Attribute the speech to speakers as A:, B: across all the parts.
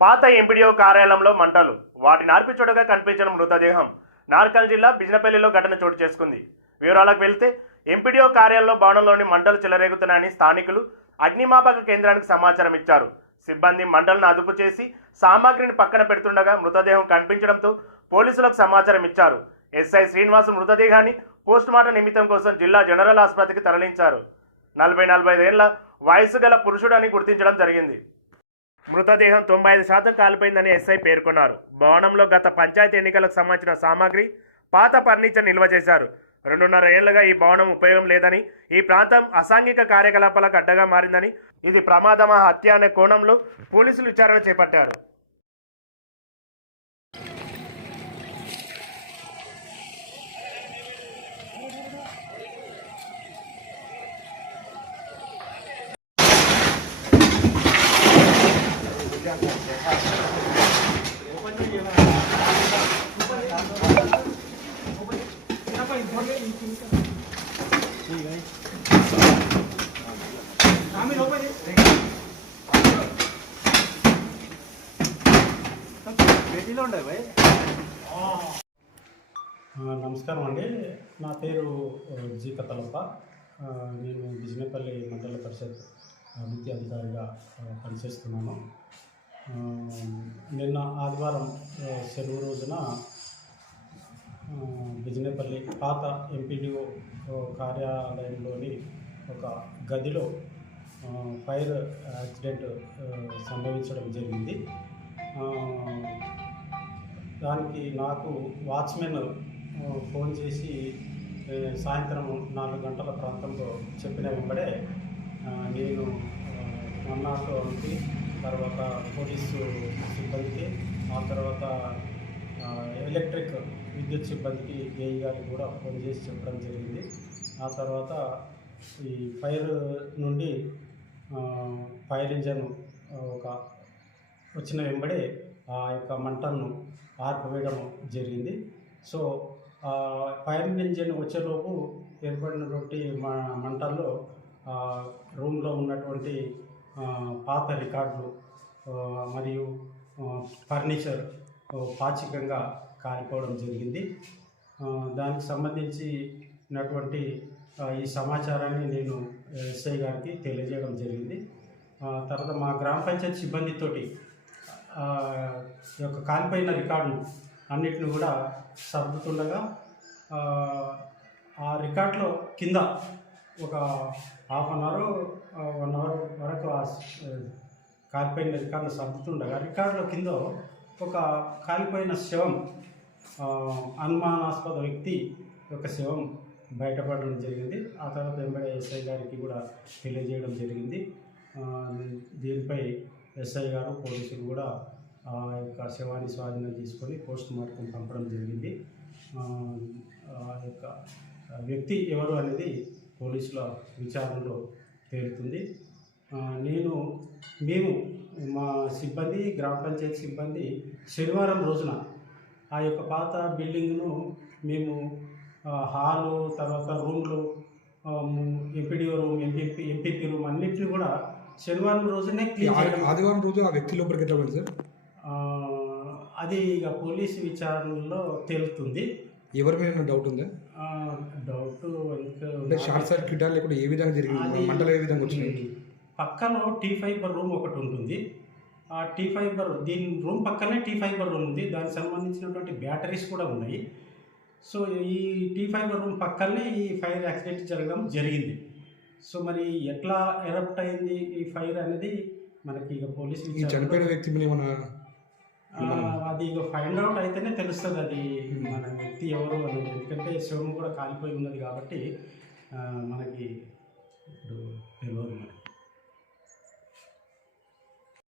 A: పాత ఎంపీడీఓ కార్యాలయంలో మంటలు. వాటిని ఆర్పిచోడగా కనిపించిన మృతదేహం. నార్కల్ జిల్లా బిజినపల్లిలో ఘటన చోటు చేసుకుంది. వివరాలకు వెళ్తే ఎంపీడీఓ కార్యాలయంలో భవనంలోని మంటలు చెలరేగుతున్నాయని స్థానికులు అగ్నిమాపక కేంద్రానికి సమాచారం ఇచ్చారు. సిబ్బంది మంటలను అదుపు చేసి సామాగ్రిని పక్కన పెడుతుండగా మృతదేహం కనిపించడంతో పోలీసులకు సమాచారం ఇచ్చారు. ఎస్ఐ శ్రీనివాసు మృతదేహాన్ని పోస్టుమార్టం నిమిత్తం కోసం జిల్లా జనరల్ ఆసుపత్రికి తరలించారు. నలభై నలభై ఐదేళ్ళ వయసు గల పురుషుడని గుర్తించడం జరిగింది. మృతదేహం తొంభై ఐదు శాతం కాలిపోయిందని ఎస్ఐ పేర్కొన్నారు. భవనంలో గత పంచాయతీ ఎన్నికలకు సంబంధించిన సామాగ్రి పాత ఫర్నిచర్ నిల్వ చేశారు. రెండున్నర ఏళ్ళుగా ఈ భవనం ఉపయోగం లేదని ఈ ప్రాంతం అసాంఘిక కార్యకలాపాలకు అడ్డగా మారిందని ఇది ప్రమాదమా హత్య అనే కోణంలో పోలీసులు విచారణ చేపట్టారు
B: ఆ, నమస్కారం అండి. నా పేరు ఆ, జీ కతలప్ప. నేను బిజినపల్లి మండల పరిషత్ అభివృద్ధి అధికారిగా పనిచేస్తున్నాను. నిన్న ఆదివారం సెలవు రోజున బిజినేపల్లి పాత ఎంపీడీఓ కార్యాలయంలోని ఒక గదిలో ఫైర్ యాక్సిడెంట్ సంభవించడం జరిగింది. దానికి నాకు వాచ్మెన్ ఫోన్ చేసి సాయంత్రం నాలుగు గంటల ప్రాంతంలో చెప్పిన వెంబడే నేను వన్ నాట్ తర్వాత పోలీసు సిబ్బందికి ఆ తర్వాత ఎలక్ట్రిక్ విద్యుత్ సిబ్బందికి ఏఈ గారికి కూడా ఫోన్ చేసి చెప్పడం జరిగింది. ఆ తర్వాత ఈ ఫైర్ నుండి ఫైర్ ఇంజన్ ఒక వచ్చిన వెంబడి ఆ యొక్క మంటను ఆర్పవేయడం జరిగింది. సో ఫైర్ ఇంజన్ వచ్చేలోపు ఏర్పడినటువంటి మంటల్లో రూమ్లో ఉన్నటువంటి పాత రికార్డులు మరియు ఫర్నిచర్ పాచికంగా కాలిపోవడం జరిగింది. దానికి సంబంధించినటువంటి ఈ సమాచారాన్ని నేను ఎస్ఐ గారికి తెలియజేయడం జరిగింది. తర్వాత మా గ్రామ పంచాయతీ సిబ్బందితోటి ఈ యొక్క కాలిపోయిన రికార్డులు అన్నిటిని కూడా సర్దుతుండగా ఆ రికార్డులో కింద ఒక half an hour one hour వరకు ఆ కాలిపోయిన రికార్డును సర్దుతుండగా రికార్డులో కింద ఒక కాలిపోయిన శవం అనుమానాస్పద వ్యక్తి యొక్క శవం బయటపడడం జరిగింది. ఆ తర్వాత వెంబడి ఎస్ఐ గారికి కూడా తెలియజేయడం జరిగింది. దీనిపై ఎస్ఐ గారు పోలీసులు కూడా ఆ యొక్క శవాన్ని స్వాధీనం తీసుకొని పోస్ట్ మార్టం పంపడం జరిగింది. ఆ, ఆ యొక్క వ్యక్తి ఎవరు అనేది పోలీసుల విచారణలో తేలుతుంది. నేను మేము మా సిబ్బంది గ్రామ పంచాయతీ సిబ్బంది శనివారం రోజున ఆ యొక్క పాత బిల్డింగ్ను మేము హాలు తర్వాత రూమ్లు MPDO room MPP MPP room అన్నింటిని కూడా శనివారం రోజునే క్లీన్ చేయడం.
C: ఆదివారం రోజు ఆ వ్యక్తి లోపలికి ఎట్లా సార్?
B: అది ఇక పోలీసు విచారణలో తేలుతుంది.
C: ఎవరి మీద డౌట్ ఉందా?
B: డౌట్
C: అంటే షార్ట్ సర్క్యూట్ లేకుండా ఏ విధంగా జరిగింది? మంటలు ఏ విధంగా వచ్చినాయి?
B: పక్కన టీ ఫైబర్ రూమ్ ఒకటి ఉంటుంది. ఆ టీ ఫైబర్ దీని రూమ్ పక్కనే టీ ఫైబర్ రూమ్ ఉంది. దానికి సంబంధించినటువంటి బ్యాటరీస్ కూడా ఉన్నాయి. సో ఈ టీ ఫైబర్ రూమ్ పక్కనే ఈ ఫైర్ యాక్సిడెంట్ జరగడం జరిగింది. సో మరి ఎట్లా ఎరప్ట్ అయింది ఈ ఫైర్ అనేది మనకి ఇక పోలీస్
C: చనిపోయిన వ్యక్తి
B: అది ఇక ఫైండ్ అవుట్ అయితేనే తెలుస్తుంది అది మన వ్యక్తి ఎవరు అనేది ఎందుకంటే శవం కూడా కాలిపోయి ఉన్నది కాబట్టి మనకి ఇప్పుడు తెలియదు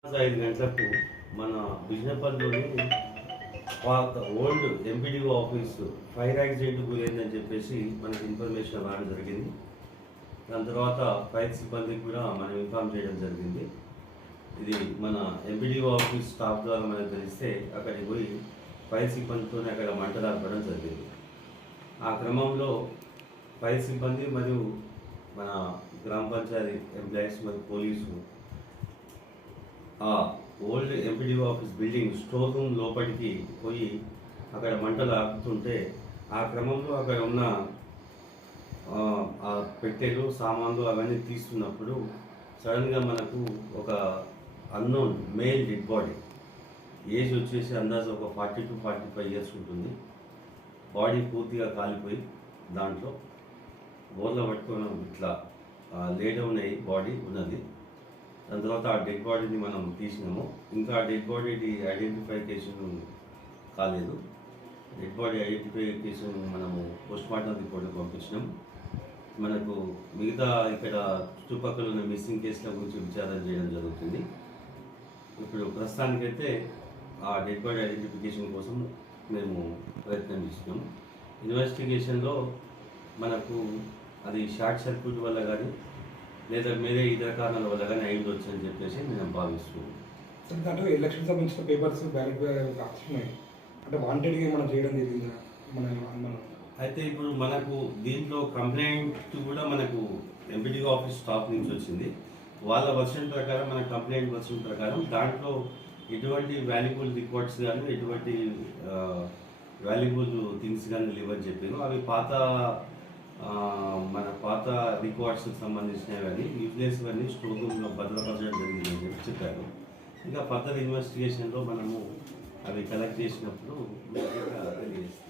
B: మనకి
D: ఐదు గంటలకు మన బిజినపల్లిలోని పాత old MPDO office fire accident గురైందని చెప్పేసి మనకి ఇన్ఫర్మేషన్ రావడం జరిగింది. దాని తర్వాత ఫైర్ సిబ్బందికి కూడా మనం ఇన్ఫామ్ చేయడం జరిగింది. ఇది మన ఎంపీడీఓ ఆఫీస్ స్టాఫ్ ద్వారా మనకు తెలిస్తే అక్కడికి పోయి ఫైర్ సిబ్బందితోనే అక్కడ మంటలాడపడం జరిగింది. ఆ క్రమంలో ఫైర్ సిబ్బంది మరియు మన గ్రామ పంచాయతీ ఎంప్లాయీస్ మరియు పోలీసు ఆ old MPDO office building store room లోపలికి పోయి అక్కడ మంటలు ఆపుతుంటే ఆ క్రమంలో అక్కడ ఉన్న ఆ, ఆ పెట్టెలు సామాన్లు అవన్నీ తీస్తున్నప్పుడు సడన్గా మనకు ఒక unknown male dead body age వచ్చేసి అందాజు ఒక forty to forty five years ఉంటుంది. బాడీ పూర్తిగా కాలిపోయి దాంట్లో బోర్ల పట్టుకున్న ఇట్లా లేడౌన్ అయ్యి బాడీ ఉన్నది. దాని తర్వాత ఆ డెడ్ బాడీని మనం తీసినాము. ఇంకా ఆ డెడ్ బాడీని ఐడెంటిఫికేషన్ కాలేదు. డెడ్ బాడీ ఐడెంటిఫికేషన్ మనము పోస్ట్ మార్టం రిపోర్ట్ పంపించినాం. మనకు మిగతా ఇక్కడ చుట్టుపక్కల ఉన్న మిస్సింగ్ కేసుల గురించి విచారణ చేయడం జరుగుతుంది. ఇప్పుడు ప్రస్తుతానికైతే ఆ డెడ్ బాడీ ఐడెంటిఫికేషన్ కోసం మేము ప్రయత్నం చేస్తున్నాం. ఇన్వెస్టిగేషన్లో మనకు అది షార్ట్ సర్క్యూట్ వల్ల కానీ లేదా వేరే ఇతర కారణాల వల్ల కానీ అయ్యిండొచ్చు అని చెప్పేసి నేను భావిస్తున్నాను
C: దాంట్లో ఎలక్షన్ సంబంధించిన పేపర్స్ బ్యాలెట్ రాసి ఉన్నాయి. అంటే వాంటెడ్గా మనం చేయడం జరిగిందా? మన మనం
D: అయితే ఇప్పుడు మనకు దీంట్లో కంప్లైంట్ కూడా మనకు ఎంపీడీఓ ఆఫీస్ స్టాఫ్ నుంచి వచ్చింది. వాళ్ళ వర్షన్ ప్రకారం మన కంప్లైంట్ వర్షన్ ప్రకారం దాంట్లో ఎటువంటి వాల్యుబుల్ రికార్డ్స్ కానీ ఎటువంటి వాల్యుబుల్ థింగ్స్ కానీ లేవని చెప్పారు అవి పాత మన పాత రికార్డ్స్కి సంబంధించినవి కానీ యూజ్లెస్ అన్నీ స్టోర్ రూమ్లో భద్రపరచడం జరిగిందని చెప్పి చెప్పారు. ఇంకా ఫర్దర్ ఇన్వెస్టిగేషన్లో మనము అవి కలెక్ట్ చేసినప్పుడు తెలియజేస్తాం